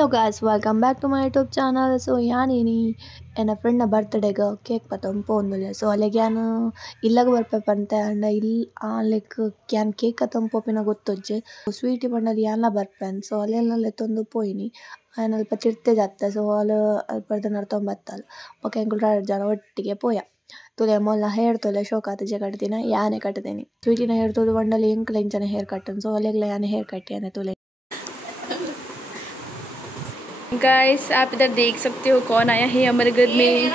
Hello guys, welcome back to my YouTube channel. So yani ನನ್ನ ಫ್ರೆಂಡ್ನ ಬರ್ತ್ಡೇಗೆ cake ಪತ್ತೊಂದು ಪೋಂದುಲ್ಲೆ so ಅಲ್ಲಿಗೆ ನಾನು ಇಲ್ಲಾಗ ಬರ್ಪಂತೆ ಅಂಡ like can cake ಪೋಪಿನ ಗೊತ್ತೊಜ್ಜೆ Sweety ಪಂಡಲ್ಲಿ ಯಾನ್ಲ ಬರ್ಪೇನ್ so ಅಲ್ಲೆಲ್ಲ ತೊಂದು ಪೋಯಿನಿ ఆయన ಅಲ್ಪ ತಿರ್ತೆ ಜಾತ್ತೆ ಸೊ ಅಲ್ಲಿ ಅಲ್ಪರ್ದ ನಡ್ತೊಂಬತ್ತಲ್ಲ ಓಕೆ ಎಂಕುಲು 2 ಜನ ಒಟ್ಟಿಗೆ ಪೋಯ ತುಲೆ ಮೊಲ್ಲ ಹೇರ್ ತೊಲೆ ಶೋಕಾತ ಕಟ್ದಿನ ಯಾನೆ ಕಟ್ದೇನಿ ಸ್ವೀಟಿನ ಹೇರ್ ತೊದು ಬಂಡಲ್ಲಿ ಎಂಕ್ಲ ಇಂಚನೆ ಹೇರ್ ಕಟ್ಟನ್ ಸೊ ಅಲ್ಲೆಗ್ಲ ಯಾನೆ ಹೇರ್ ಕಟ್ಟಿಯಾನೆ ತುಲೆ गाइस आप इधर देख सकते हो कौन आया है हमारे घर में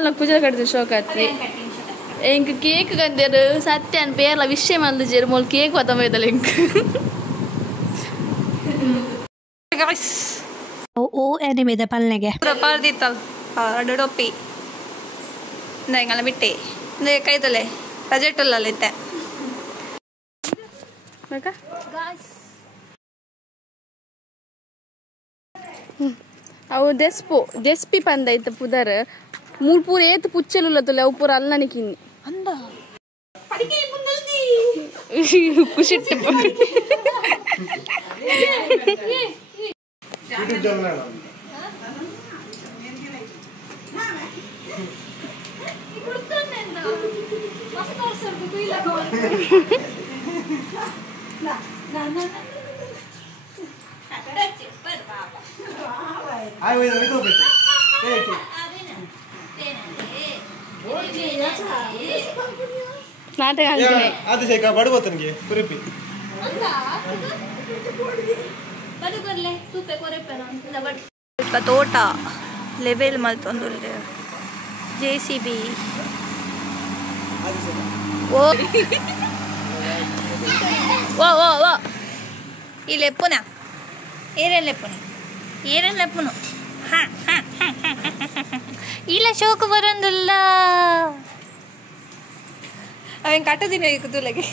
लोग पूजा करते शौकत इंक केक कंदर सत्य पेरला विषय मंद जेर मोल केक पता में लिंक गाइस ओ एनिमे ದ ಪಲ್ನೆಗೆ ಪೂರ ಪಾರ್ದಿತ್ತಲ್ ಎರಡು ಟೊಪ್ಪಿ ನೆಂಗಲ ಬಿಟ್ಟೆ ನೆ ಕೈತಲೆ ಬಜೆಟ್ ಅಲ್ಲತ್ತೆ ಮಗ गाइस ಅವು ದೆಸ್ಪಿ ಪಂದೈತ ಪುದರ್ ಮೂಲ್ ಪೂರ ಏತ್ ಪುಚ್ಚೆಲುಲ್ಲ ತೊಲೆ ಅವು ಪೂರ ಅಲ್ಲನೆ ಕಿನ್ನಿ ಅಂದ ಪಡಿಕೆ ಮುಂದಲ್ದಿ ಖುಷಿಟ್ಟೆ ತೋಟ ಲೆವೆಲ್ ಮಲ್ತೊಂದು JCB ಓ ಓ ಓ ಓ ಈ ಲೆಪ್ಪುನ ಏರೇನ್ ಲೆಪ್ಪುನು ಇಲ್ಲ ಶೋಕ ಬರಂದಿಲ್ಲ ಅವನ್ ಕಟ್ಟದಿನ ಕುತೂಲಗೆ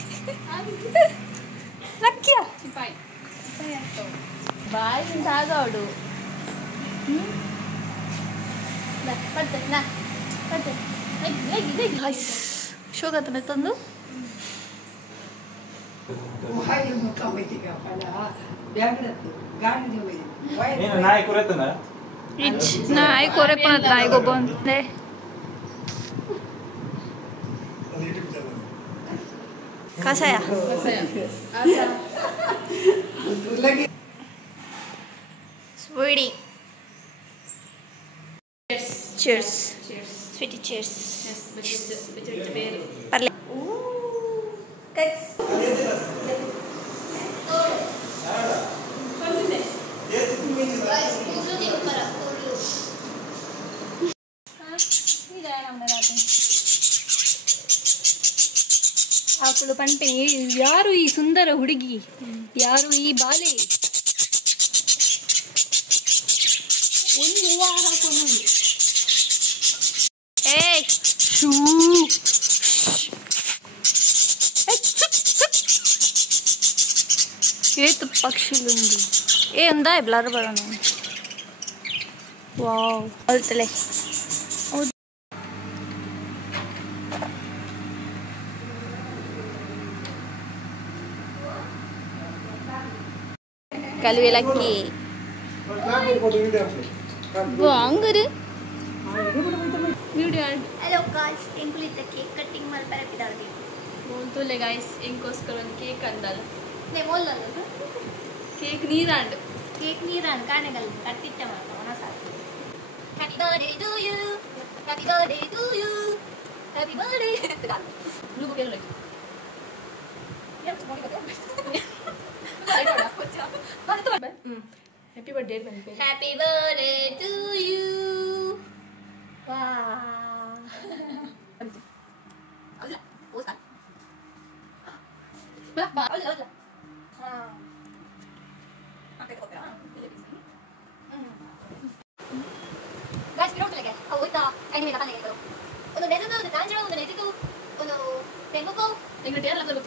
ನಕ್ಯ ಬಾಯ್ ನಿಂತಾಗೋಡು ಶೋಕತನ ತಂದು ನಾಯಿ ಕೊರೆಪನ ನಾಯಿಗೊಬ್ಬ ಅಂತೆ ಕಷಾಯ Sweety cheers sweetie cheers parle guys ಆಕಳು ಪಂಟೆ ಯಾರು ಈ ಸುಂದರ ಹುಡುಗಿ ಯಾರು ಈ ಬಾಲೆ ಒಂದು ಹೂವ ಹಾಕೊಂಡು ಏಯ್ ಶೂ ಏತು ಪಕ್ಷಿಲುಂದು ಏ ಅಂದ ಬ್ಲರ್ ಬರೋಣ ವಾವ್ ಅಲ್ತಲೆ ಕಲ್ವೆಲಕ್ಕಿ ಅಂಗರು ವಿಡಿಯೋ हेलो गाइस ಎಂಕುಲು ಇತ್ತ ಕೇಕ್ ಕಟ್ಟಿಂಗ್ ಮಲ್ಪರ ಪಿದಾರ್ದಿ ಬೋಲ್ತುಲೆ ಗೈಸ್ ಎಂಕೋಸ್ಕರ ಒಂದು ಕೇಕ್ ಅಂದಲ್ಲ ನೆ ಮೊಲ್ಲಲ್ಲ ಕೇಕ್ ನೀರಾಂಡ್ ಕಾಣೆಗಲ್ ಕಟ್ಟಿಟ್ಟ ಮಾತ್ರ ಅವನ ಸಾಕು happy birthday to you happy birthday to you happy birthday ಲುಗು ಕೇಳಲಿ ಹ್ಯಾಪಿ ಬರ್ತ್ಡೇ ಬಂತು ಹ್ಯಾಪಿ ಬರ್ತ್ಡೇ ಟು ಯು ವಾ ಅಲ್ಲ ಓಸಾ ಬಾ ಅಲ್ಲ ಹಾ ಗಾಯ್ಸ್ ಬಿಡೋಟ್ಲೆಗೆ ಹೋಯ್ತಾ ಎನಿಮೆ ತಪನೆಗೆ ಒಂದು ನೆಜದು ಒಂದು ತಾಂಜರ ಒಂದು ನೆಜಿತು ಒಂದು ತೆಂಗುಕೋ ನಿಮಗೆ ಟೇರ್ ಲಗಲು